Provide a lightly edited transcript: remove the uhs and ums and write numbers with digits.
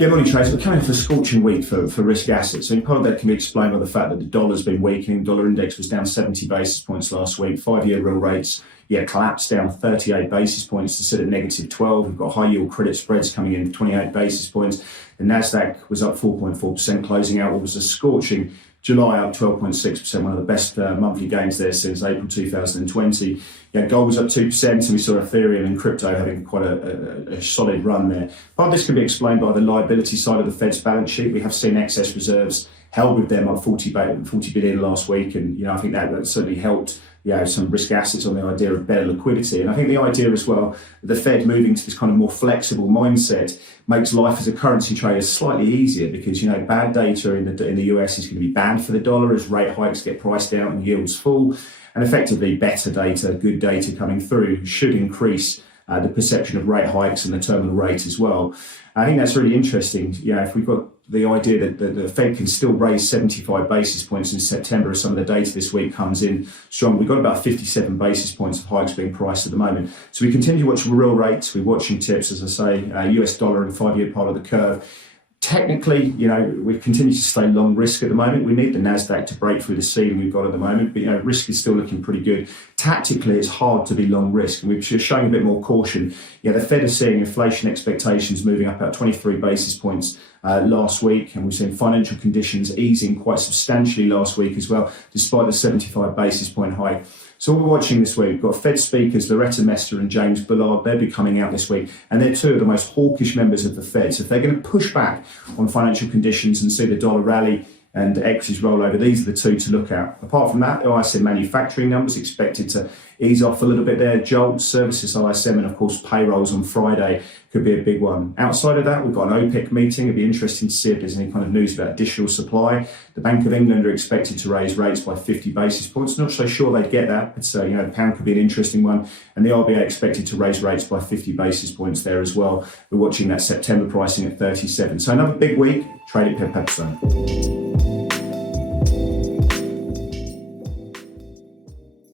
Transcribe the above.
Yeah, morning traders. We're coming for a scorching week for risk assets. So part of that can be explained by the fact that the dollar's been weakening. Dollar index was down 70 basis points last week. 5-year real rates, collapsed down 38 basis points to sit at negative 12. We've got high yield credit spreads coming in 28 basis points. The Nasdaq was up 4.4%, closing out what was a scorching July, up 12.6%, one of the best monthly gains there since April 2020. Gold was up 2%, and we saw Ethereum and crypto having quite a solid run there. Part of this can be explained by the liability side of the Fed's balance sheet. We have seen excess reserves held with them up 40 billion last week, and I think that certainly helped some risk assets on the idea of better liquidity. And I think the idea as well, the Fed moving to this kind of more flexible mindset makes life as a currency trader slightly easier, because bad data in the US is going to be bad for the dollar as rate hikes get priced out and yields fall, and effectively better data, good data coming through should increase the perception of rate hikes and the terminal rate as well. I think that's really interesting. If we've got the idea that the Fed can still raise 75 basis points in September as some of the data this week comes in strong. We've got about 57 basis points of hikes being priced at the moment. So we continue to watch real rates. We're watching tips, as I say, US dollar and 5-year part of the curve. Technically, we continue to stay long risk at the moment. We need the Nasdaq to break through the ceiling we've got at the moment, but risk is still looking pretty good. Tactically, it's hard to be long risk, and we're showing a bit more caution. The Fed is seeing inflation expectations moving up about 23 basis points last week, and we've seen financial conditions easing quite substantially last week as well, despite the 75 basis point hike. So what we're watching this week, we've got Fed speakers Loretta Mester and James Bullard. They'll be coming out this week, and they're two of the most hawkish members of the Fed. So if they're going to push back on financial conditions and see the dollar rally and equities roll over, these are the two to look at. Apart from that, ISM manufacturing numbers expected to ease off a little bit there. JOLTS, services ISM, and of course payrolls on Friday could be a big one. Outside of that, we've got an APAC meeting. It'd be interesting to see if there's any kind of news about additional supply. The Bank of England are expected to raise rates by 50 basis points. Not so sure they'd get that, but the pound could be an interesting one. And the RBA expected to raise rates by 50 basis points there as well. We're watching that September pricing at 37. So another big week. Trade at Pepperstone.